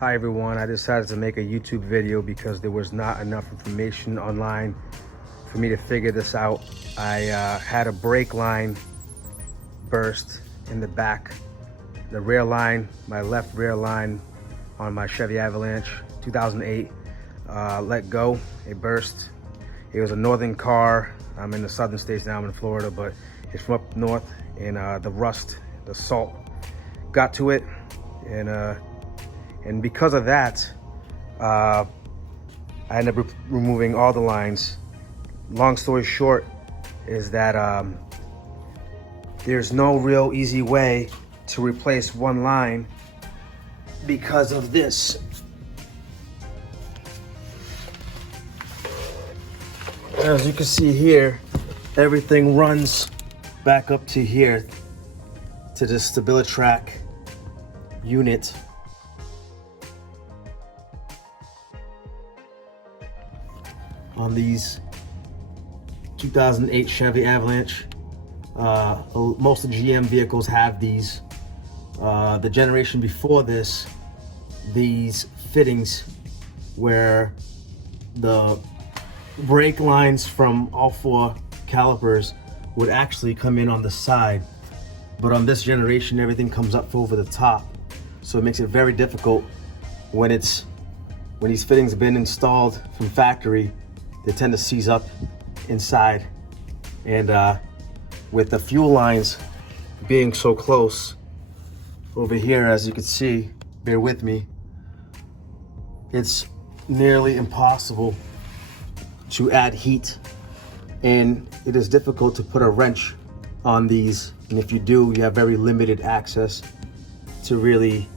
Hi everyone, I decided to make a YouTube video because there was not enough information online for me to figure this out. I had a brake line burst in the back. The rear line, my left rear line on my Chevy Avalanche 2008 let go. It burst. It was a northern car. I'm in the southern states now, I'm in Florida, but it's from up north, and the rust, the salt got to it, and because of that, I ended up removing all the lines. Long story short is that there's no real easy way to replace one line because of this. As you can see here, everything runs back up to here, to the StabiliTrak unit. On these 2008 Chevy Avalanche, most of the GM vehicles have these. The generation before this, these fittings where the brake lines from all four calipers would actually come in on the side, but on this generation everything comes up over the top, so it makes it very difficult when these fittings have been installed from factory. They tend to seize up inside, and with the fuel lines being so close over here, as you can see, bear with me, it's nearly impossible to add heat, and it is difficult to put a wrench on these, and if you do, you have very limited access to really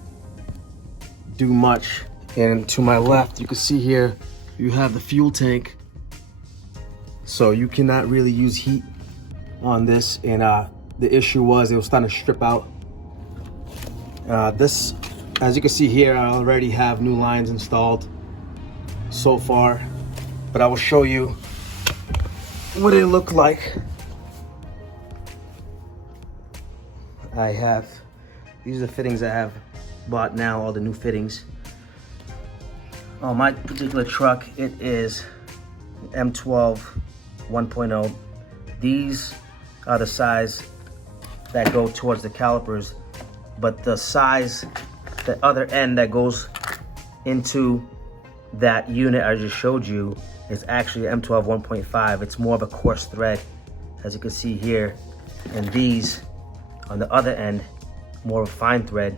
do much. And to my left, you can see here, you have the fuel tank, so you cannot really use heat on this, and the issue was it was starting to strip out. This, as you can see here, I already have new lines installed so far, but I will show you what it looked like. These are the fittings I have bought now, all the new fittings. On my particular truck, it is M12 1.0. These are the size that go towards the calipers, but the size, the other end that goes into that unit I just showed you is actually M12 1.5. It's more of a coarse thread, as you can see here, and these on the other end, more of a fine thread.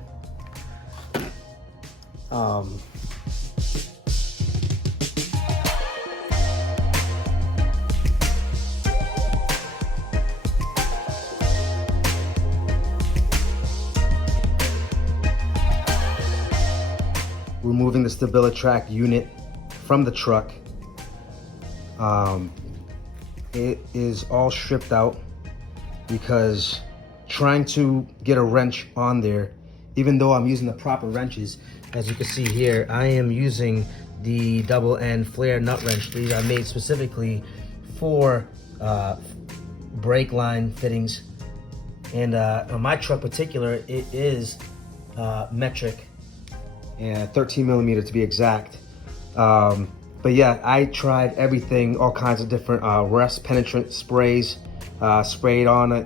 Removing the StabiliTrak unit from the truck, it is all stripped out because trying to get a wrench on there, even though I'm using the proper wrenches, as you can see here, I am using the double end flare nut wrench. These are made specifically for brake line fittings, and on my truck particular, it is metric, and 13 millimeter to be exact. But yeah, I tried everything, all kinds of different rust penetrant sprays, sprayed on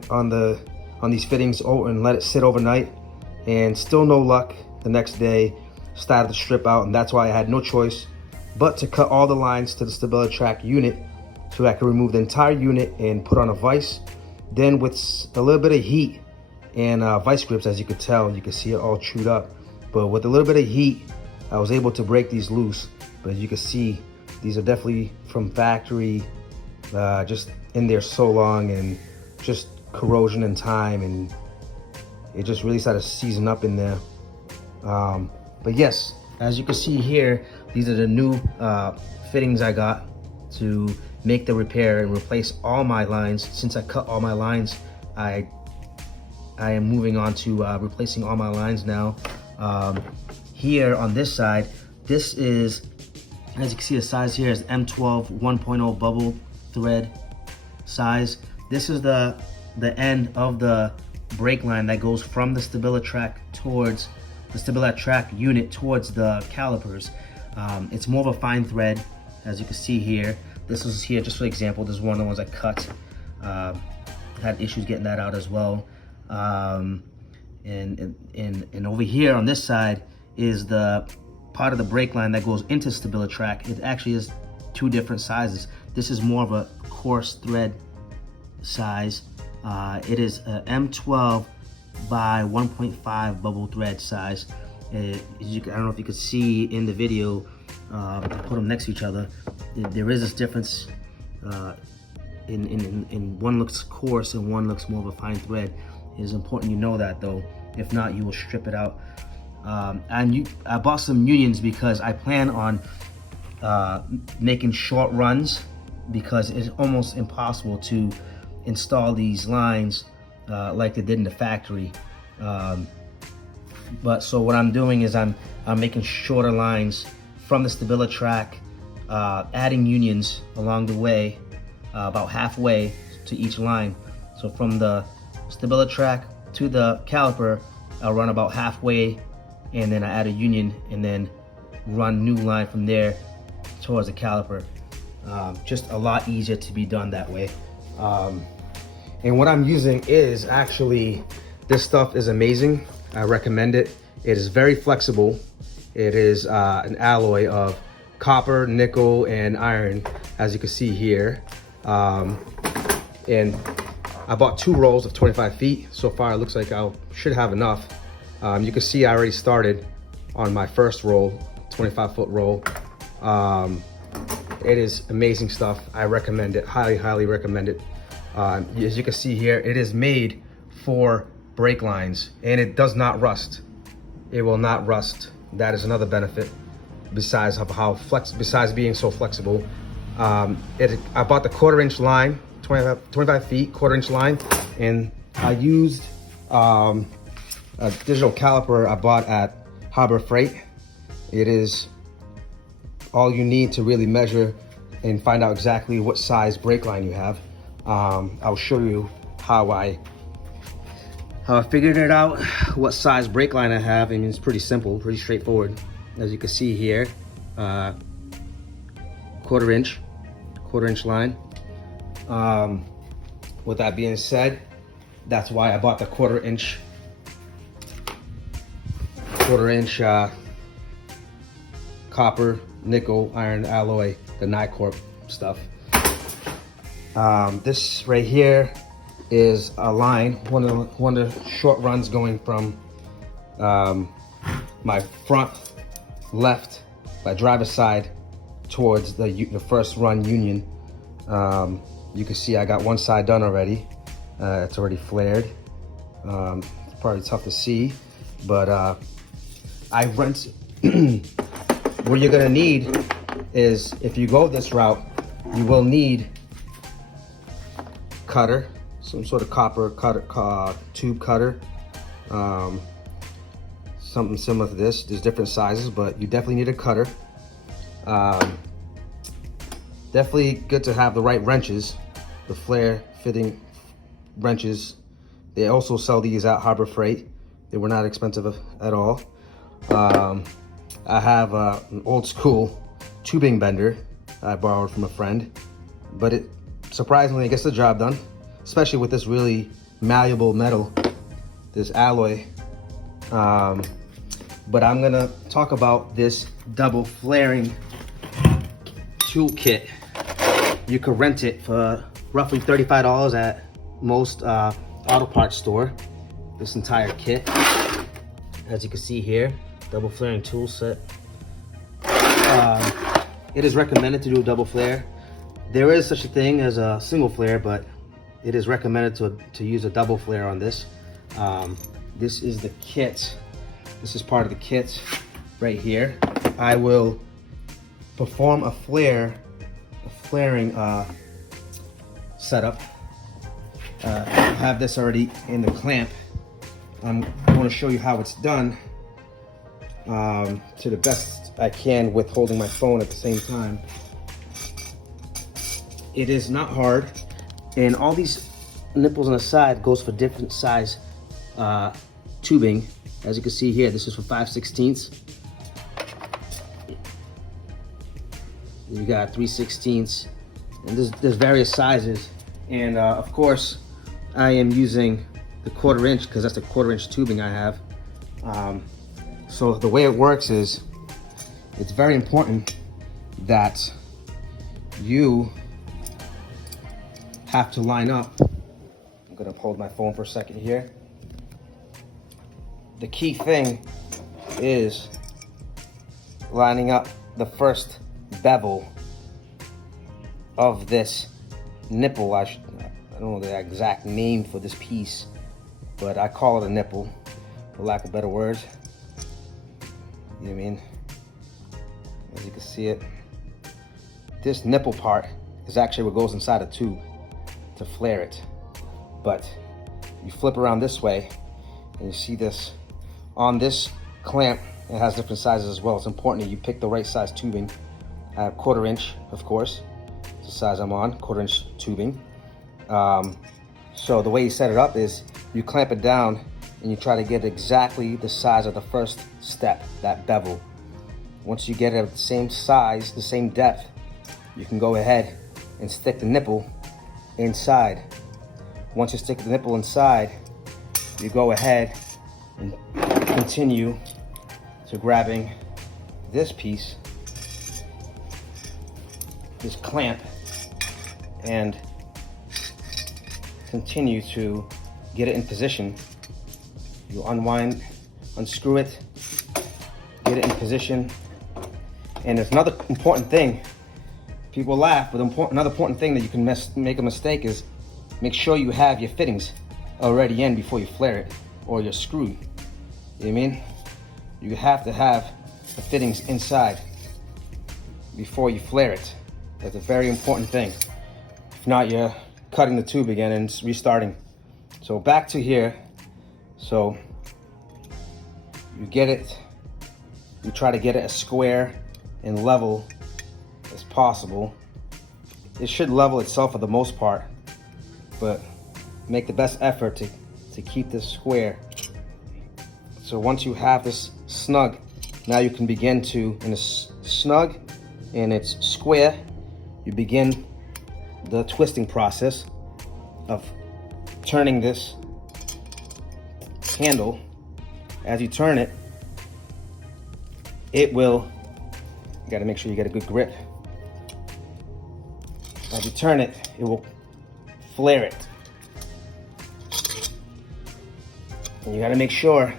these fittings and let it sit overnight, and still no luck. The next day started to strip out, and that's why I had no choice but to cut all the lines to the StabiliTrak unit so I could remove the entire unit and put on a vise. Then with a little bit of heat and vice grips, as you could tell, you can see it all chewed up, but with a little bit of heat I was able to break these loose. But as you can see, these are definitely from factory, just in there so long, and just corrosion and time, and it just really started seizing up in there. But yes, as you can see here, these are the new fittings I got to make the repair and replace all my lines. Since I cut all my lines, I am moving on to replacing all my lines now. Here on this side, this is, as you can see, the size here is M12 1.0 bubble thread size. This is the end of the brake line that goes from the StabiliTrak towards the Stability track unit towards the calipers. It's more of a fine thread, as you can see here. This was here just for example. This is one of the ones I cut. Had issues getting that out as well. And over here on this side is the part of the brake line that goes into Stability track. It actually is two different sizes. This is more of a coarse thread size. It is a M12 by 1.5 bubble thread size. I don't know if you could see in the video, I put them next to each other. There is this difference in one looks coarse and one looks more of a fine thread. It is important you know that though. If not, you will strip it out. I bought some unions because I plan on making short runs, because it's almost impossible to install these lines like they did in the factory. So what I'm doing is I'm making shorter lines from the Stability track, adding unions along the way, about halfway to each line. So from the Stability track to the caliper, I'll run about halfway, and then I add a union and then run new line from there towards the caliper. Just a lot easier to be done that way. And what I'm using is actually, this stuff is amazing. I recommend it. It is very flexible. It is an alloy of copper, nickel, and iron, as you can see here. And I bought 2 rolls of 25 feet. So far, it looks like I should have enough. You can see I already started on my first roll, 25-foot roll. It is amazing stuff. I recommend it, highly, highly recommend it. As you can see here, it is made for brake lines, and it does not rust. It will not rust. That is another benefit, besides besides being so flexible. I bought the 1/4-inch line, 25 feet, 1/4-inch line, and I used a digital caliper I bought at Harbor Freight. It is all you need to really measure and find out exactly what size brake line you have. I'll show you how I figured it out, what size brake line I have. I mean, it's pretty simple, pretty straightforward. As you can see here, 1/4-inch line. With that being said, that's why I bought the 1/4-inch copper, nickel, iron alloy, the Nicorp stuff. This right here is a line, one of the short runs going from my front left, my driver's side, towards the first run union. You can see I got one side done already. It's already flared. It's probably tough to see, but I rent. What you're gonna need is, if you go this route, you will need cutter, some sort of copper cutter, tube cutter, something similar to this. There's different sizes, but you definitely need a cutter. Definitely good to have the right wrenches, the flare fitting wrenches. They also sell these at Harbor Freight. They were not expensive at all. I have an old school tubing bender I borrowed from a friend, but it surprisingly gets the job done, especially with this really malleable metal, this alloy. But I'm gonna talk about this double flaring toolkit. You can rent it for roughly $35 at most Autoparts store. This entire kit, as you can see here, double flaring tool set. It is recommended to do a double flare. There is such a thing as a single flare, but it is recommended to use a double flare on this. This is the kit. This is part of the kit right here. I will perform a flaring setup. I have this already in the clamp. I'm going to show you how it's done to the best I can with holding my phone at the same time. It is not hard, and all these nipples on the side goes for different size tubing. As you can see here, this is for 5/16. You got 3/16, and there's various sizes. And of course, I am using the 1/4 inch because that's the 1/4 inch tubing I have. So the way it works is, it's very important that you have to line up. I'm gonna hold my phone for a second here. The key thing is lining up the first bevel of this nipple. I don't know the exact name for this piece, but I call it a nipple, for lack of better words. You know what I mean? As you can see it, this nipple part is actually what goes inside a tube to flare it. But you flip around this way and you see this on this clamp. It has different sizes as well. It's important that you pick the right size tubing. I have 1/4 inch, of course. It's the size I'm on, 1/4 inch tubing. So the way you set it up is you clamp it down and you try to get exactly the size of the first step, that bevel. Once you get it the same size, the same depth, you can go ahead and stick the nipple inside. Once you stick the nipple inside, you go ahead and continue to grabbing this piece, this clamp, and continue to get it in position. You unscrew it, get it in position. And there's another important thing. People laugh, but another important thing that you can make a mistake is make sure you have your fittings already in before you flare it, or you're screwed. You know what I mean? You have to have the fittings inside before you flare it. That's a very important thing. If not, you're cutting the tube again and restarting. So back to here. So you get it, you try to get it as square and level as possible. It should level itself for the most part, but make the best effort to keep this square. So once you have this snug, now you can begin to, and it's snug and it's square, you begin the twisting process of turning this handle. As you turn it, it will, you gotta make sure you get a good grip. As you turn it, it will flare it. And you gotta make sure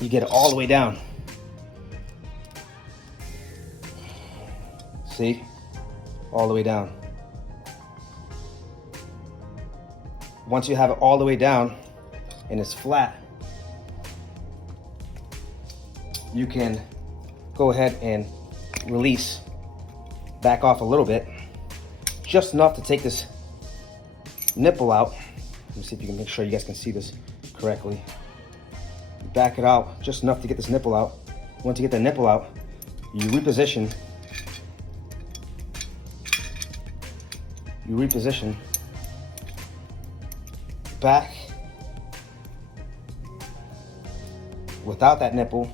you get it all the way down. See? All the way down. Once you have it all the way down and it's flat, you can go ahead and release, back off a little bit, just enough to take this nipple out. Let me see if you can make sure you guys can see this correctly. Back it out just enough to get this nipple out. Once you get the nipple out, you reposition. You reposition back without that nipple,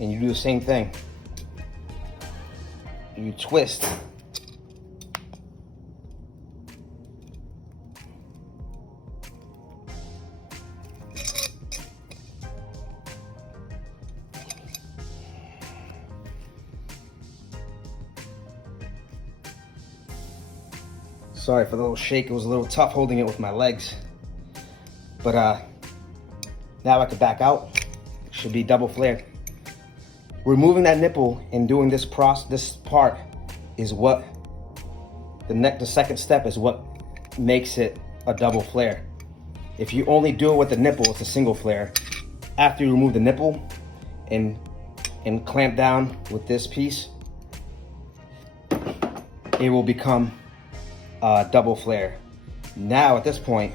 and you do the same thing. You twist. Sorry for the little shake, it was a little tough holding it with my legs. But now I can back out. It should be double flared. Removing that nipple and doing this part is what, the second step is what makes it a double flare. If you only do it with the nipple, it's a single flare. After you remove the nipple and clamp down with this piece, it will become a double flare. Now at this point,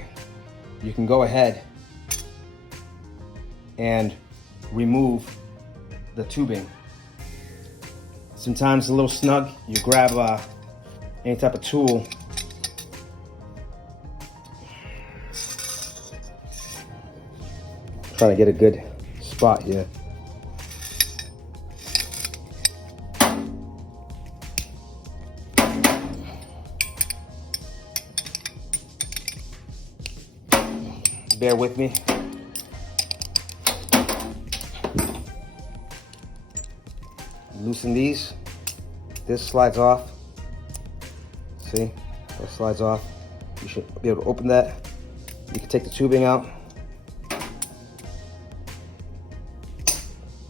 you can go ahead and remove the tubing. Sometimes it's a little snug. You grab any type of tool. trying to get a good spot here. Bear with me. Loosen these. This slides off. See? That slides off. You should be able to open that. You can take the tubing out.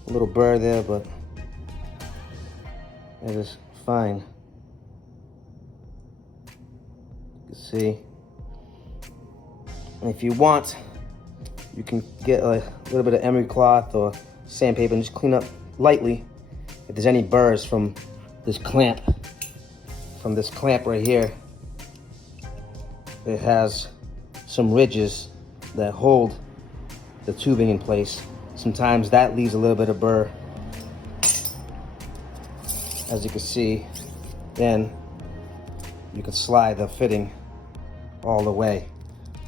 A little burr there, but it is fine. You can see. And if you want, you can get a little bit of emery cloth or sandpaper and just clean up lightly if there's any burrs from this clamp. From this clamp right here, it has some ridges that hold the tubing in place. Sometimes that leaves a little bit of burr. As you can see, then you can slide the fitting all the way.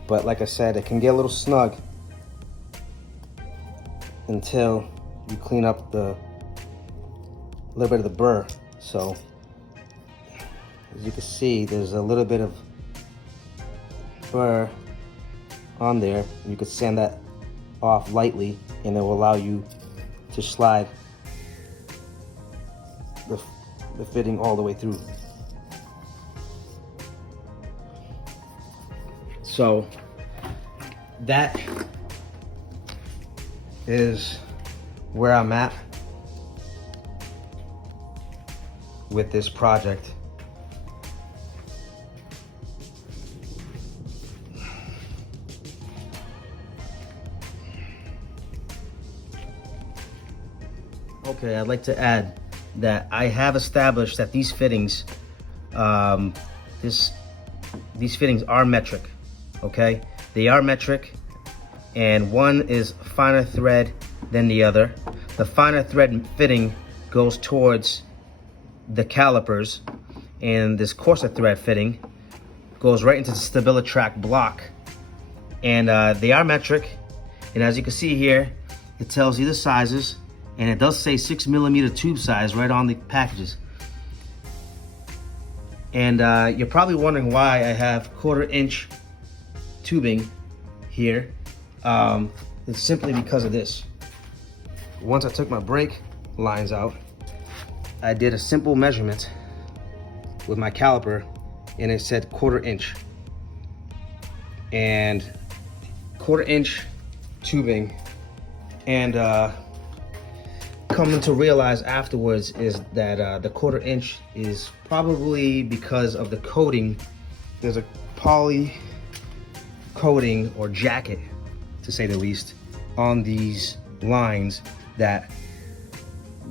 But like I said, it can get a little snug until you clean up the little bit of the burr. So as you can see, there's a little bit of burr on there. You could sand that off lightly and it will allow you to slide the fitting all the way through. So that is where I'm at with this project. Okay, I'd like to add that I have established that these fittings, these fittings are metric. Okay, they are metric, and one is finer thread than the other. The finer thread fitting goes towards the calipers, and this coarser thread fitting goes right into the StabiliTrak block. And they are metric, and as you can see here, it tells you the sizes, and it does say 6mm tube size right on the packages. And you're probably wondering why I have 1/4 inch tubing here. It's simply because of this. Once I took my brake lines out, I did a simple measurement with my caliper, and it said 1/4 inch. And 1/4 inch tubing, and coming to realize afterwards is that the 1/4 inch is probably because of the coating. There's a poly coating or jacket, to say the least, on these lines that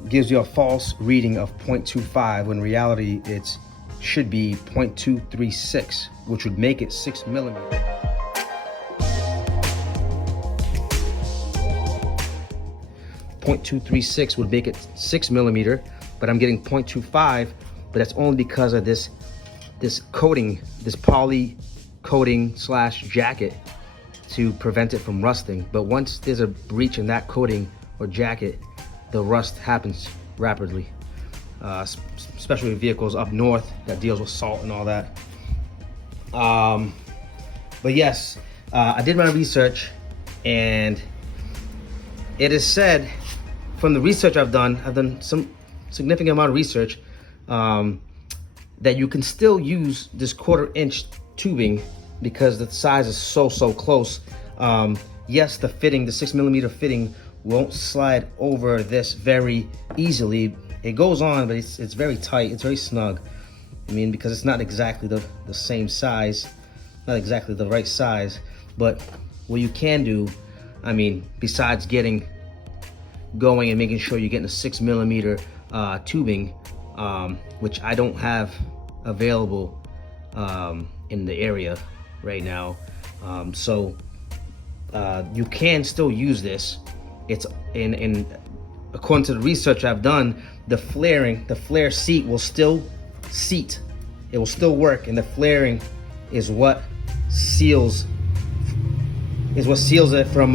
gives you a false reading of 0.25 when in reality it should be 0.236, which would make it 6mm. .236 would make it 6mm, but I'm getting 0.25, but that's only because of this coating, this poly coating slash jacket, to prevent it from rusting. But once there's a breach in that coating or jacket, the rust happens rapidly, especially with vehicles up north that deals with salt and all that. But yes, I did my research, and it is said from the research I've done some significant amount of research, that you can still use this 1/4 inch tubing because the size is so close. Yes, the fitting, the 6mm fitting, won't slide over this very easily. It goes on, but it's very tight, it's very snug. I mean, because it's not exactly the same size, not exactly the right size. But what you can do, I mean, besides getting going and making sure you're getting a 6mm tubing, which I don't have available in the area right now, so you can still use this. It's in according to the research I've done, the flare seat will still seat. It will still work, and the flaring is what seals it from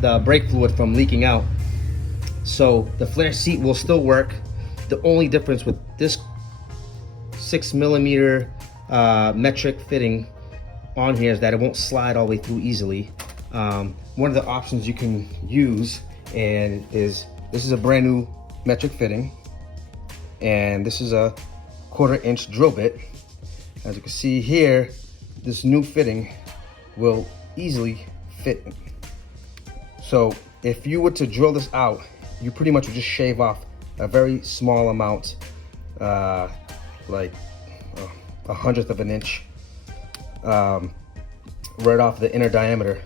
the brake fluid from leaking out. So the flare seat will still work. The only difference with this 6mm metric fitting on here is that it won't slide all the way through easily. One of the options you can use is this is a brand new metric fitting, and this is a 1/4 inch drill bit. As you can see here, this new fitting will easily fit. So if you were to drill this out, you pretty much would just shave off a very small amount, like a 1/100 of an inch, right off the inner diameter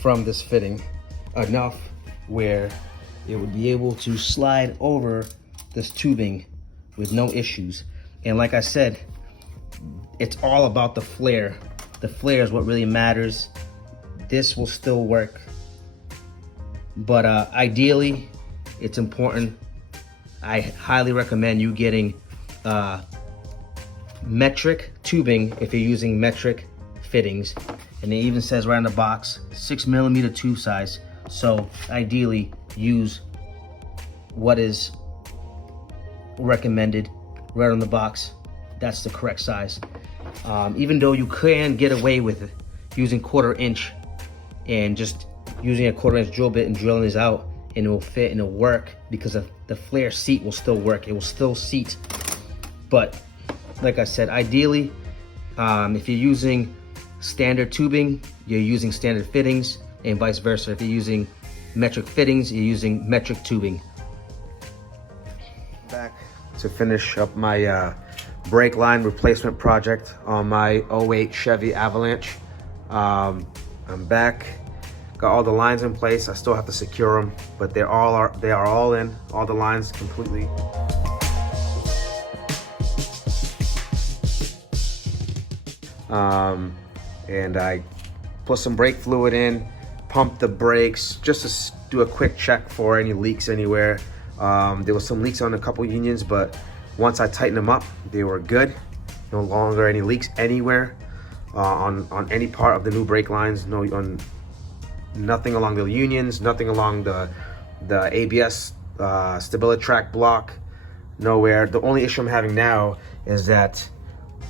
from this fitting, enough where it would be able to slide over this tubing with no issues. And like I said, it's all about the flare. The flare is what really matters. This will still work, but ideally, it's important. I highly recommend you getting metric tubing if you're using metric fittings. And it even says right on the box, 6mm tube size. So ideally, use what is recommended right on the box. That's the correct size. Even though you can get away with it using 1/4 inch and just using a 1/4 inch drill bit and drilling this out, and it will fit and it'll work, because of the flare seat will still work. It will still seat. But like I said, ideally, if you're using standard tubing, you're using standard fittings, and vice versa. If you're using metric fittings, you're using metric tubing. Back to finish up my brake line replacement project on my 08 Chevy Avalanche. I'm back, got all the lines in place. I still have to secure them, but they are all in, all the lines completely. And I put some brake fluid in, pumped the brakes just to do a quick check for any leaks anywhere. There was some leaks on a couple unions, but once I tightened them up, they were good. No longer any leaks anywhere on any part of the new brake lines. Nothing along the unions, nothing along the ABS stability track block, nowhere. The only issue I'm having now is that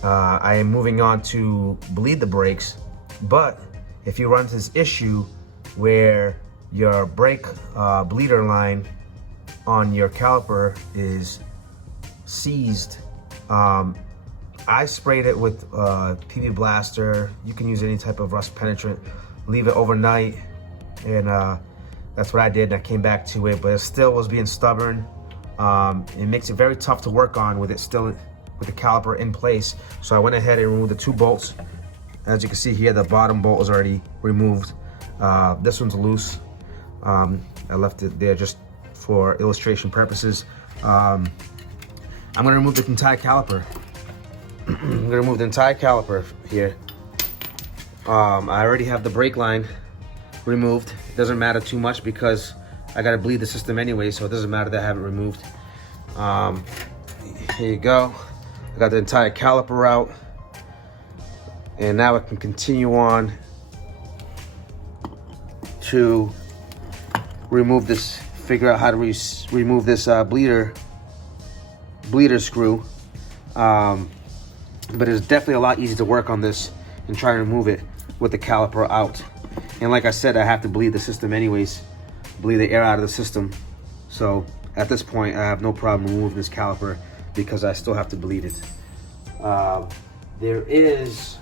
I am moving on to bleed the brakes. But if you run into this issue where your brake bleeder line on your caliper is seized, I sprayed it with PB Blaster. You can use any type of rust penetrant, leave it overnight, and that's what I did, and I came back to it, but it still was being stubborn. It makes it very tough to work on with it still with the caliper in place. So I went ahead and removed the 2 bolts. As you can see here, the bottom bolt is already removed. This one's loose. I left it there just for illustration purposes. I'm gonna remove the entire caliper. I'm gonna remove the entire caliper here. I already have the brake line removed. It doesn't matter too much because I gotta bleed the system anyway, so it doesn't matter that I have it removed. Here you go. I got the entire caliper out, and now I can continue on to remove this, figure out how to remove this bleeder screw. But it's definitely a lot easier to work on this and try to remove it with the caliper out. And like I said, I have to bleed the system anyways, bleed the air out of the system. So at this point, I have no problem removing this caliper because I still have to bleed it. There is,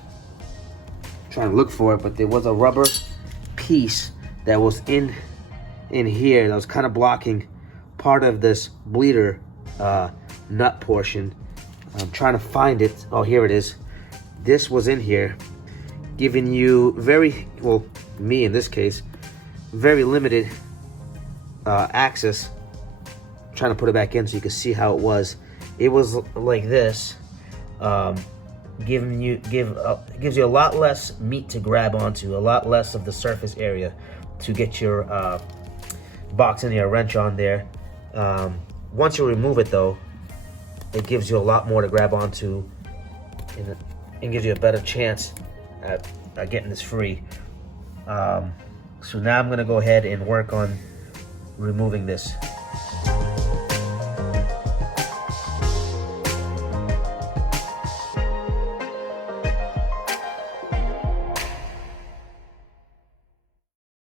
I'm trying to look for it, but there was a rubber piece that was in here that was kind of blocking part of this bleeder nut portion. I'm trying to find it. Oh, here it is. This was in here, giving you me in this case, very limited access. I'm trying to put it back in so you can see how it was. It was like this, gives you a lot less meat to grab onto, a lot less of the surface area to get your box and your wrench on there. Once you remove it though, it gives you a lot more to grab onto, and gives you a better chance at getting this free. So now I'm gonna go ahead and work on removing this.